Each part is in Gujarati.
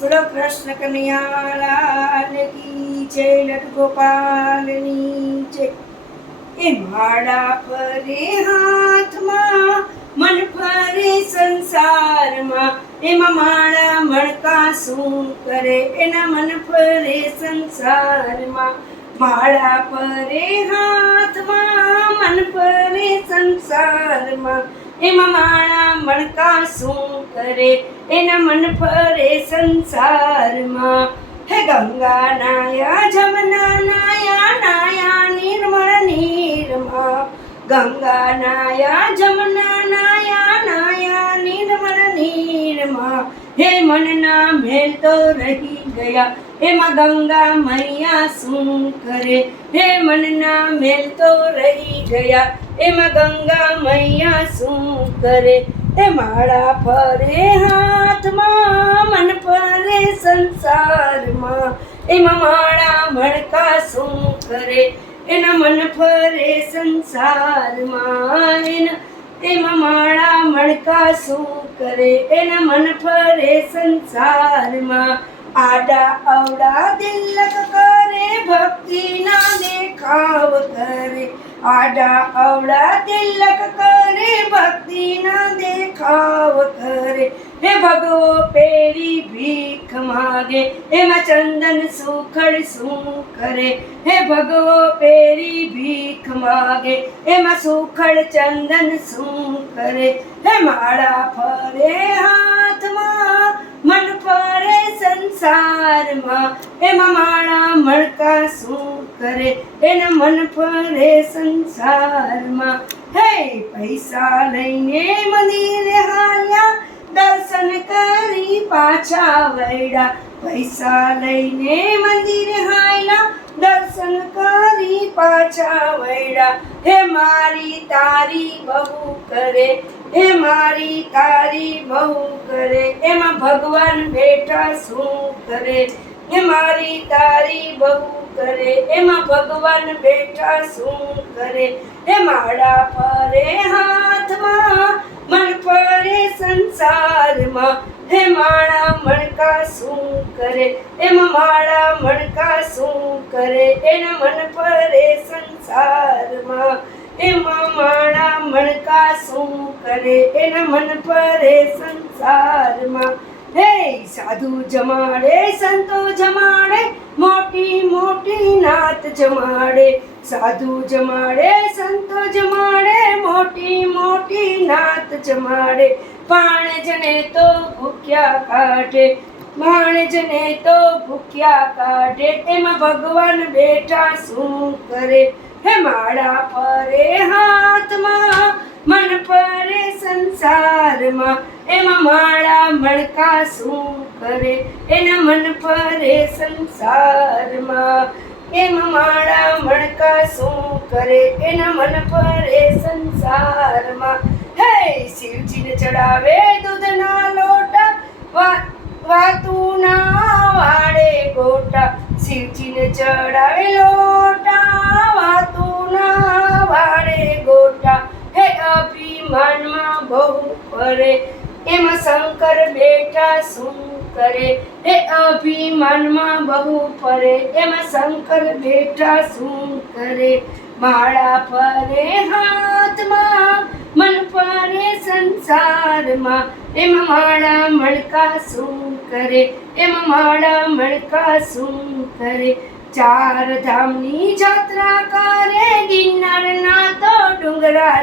બોલો કૃષ્ણ કનૈયાલાલ કી જય લટ ગોપાલની જય. એ માળા ફરે હાથમાં, મન ફરે સંસારમાં. એમાં માળા મણકા શું કરે? એના મન ફરે સંસારમાં. માળા ફરે હાથમાં, મન ફરે સંસારમાં. એમાં માળા શું કરે? એના મન ફરે સંસારમાં. હે ગંગા નાયા, જમના નાયા નાયા નિર્મળ નિર્મા. ગંગા નાયા, જમના નાયા નાયા નિર્મળ નિર્મા. હે મનના મેલ તો રહી ગયા. એમાં ગંગા મૈયા શું કરે? હે મનના મેલ તો રહી ગયા. એમાં ગંગા મૈયા શું કરે? એ માળા ફરે હાથમાં, મન ફરે સંસારમાં. એમાં માળા મણકા શું કરે? એના મન ફરે સંસારમાં. એના, એમાં માળા મણકા શું કરે? એના મન ફરે સંસારમાં. આડા અવડા દિલક કરે, ભક્તિના દેખાવ કરે. આડા અવડા તિલક કરે, ભક્તિના દેખાવ કરે. હે ભગવો, પેરી ભીખ માગે, એમાં ચંદન સુખડ શું કરે? હે ભગવો, પેરી ભીખ માગે, એમાં સુખડ ચંદન શું કરે? હે માળા ફરે હાથમાં, મન ફરે સંસારમાં. એમાં માળા મળતા શું કરે? એના મન ફરે સંસારમાં. હે પૈસા લઈને મંદિરે હાલ્યા, દર્શન કરી પાછા વૈડા પૈસા લઈને મંદિરે હાલ્યા, દર્શન કરી પાછા વૈડા હે મારી તારી બહુ કરે. હે મારી તારી બહુ કરે, એમાં ભગવાન બેઠા શું કરે? હે મારી તારી બહુ કરે, એમાં ભગવાન બેઠા શું કરે? હે માળા ફરે હાથમાં, મન ફરે સંસારમાં, હે માળા મણકા શું કરે? એમાં માળા મણકા શું કરે? એના મન ફરે સંસારમાં એમાં માળા મણકા શું કરે એના મન પરે સંસારમાં. હે સાધુ જમાડે, સંતો જમાડે, મોટી મોટી નાત જમાડે. સાધુ જમાડે, સંતો જમાડે, મોટી મોટી નાત જમાડે. પાણજને તો ભૂખ્યા કાઢે માણજને તો ભૂખ્યા કાઢે. એમાં ભગવાન બેઠા શું કરે? હે માળા પરે હાથમાં, મન પરે સંસારમાં. એમાં માળા મણકા શું કરે? એના મન પરે સંસારમાં. એમાં માળા મણકા શું કરે? એના મન પરે સંસારમાં. હે શિવજીને ચડાવે દૂધના લોટા, વા વાતું ના વાળે ગોટા. શિવજીને ચડાવે લોટા અભિમાનમાં બહુ ફરે એમાં શંકર બેઠા શું કરે? એ અભિમાનમાં બહુ ફરે એમાં શંકર બેઠા શું કરે? માળા ફરે હાથમાં, મન ફરે સંસારમાં. એમાં માળા મણકા શું કરે? એમાં માળા મણકા શું કરે? ચાર ધામની જાત્રા કરે ડુંગરા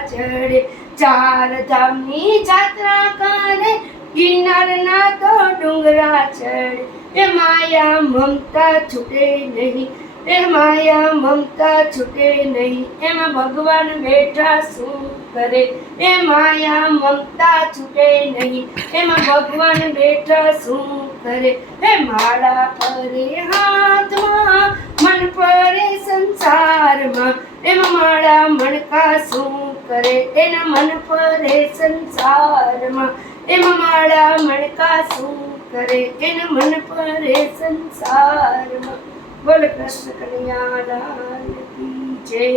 ચડે, ચાર ધામની જાત્રા કરે, ગિરનારના તો ડુંગરા ચડે. એ માયા મમતા છૂટે નહીં, એ માયા મમતા છૂટે નહીં. એમાં ભગવાન બેઠા શું કરે? એ માયા મમતા છૂટે નહીં, એમાં ભગવાન બેઠા શું કરે? હે માળા ફરે હાથમાં, મન ફરે સંસારમાં. એમાં માળા મણકા શું કરે, એના મન ફરે સંસારમાં. એમાં માળા મણકા શું કરે, એના મન ફરે સંસારમાં. બોલ કૃષ્ણ કલ્યાણ જય.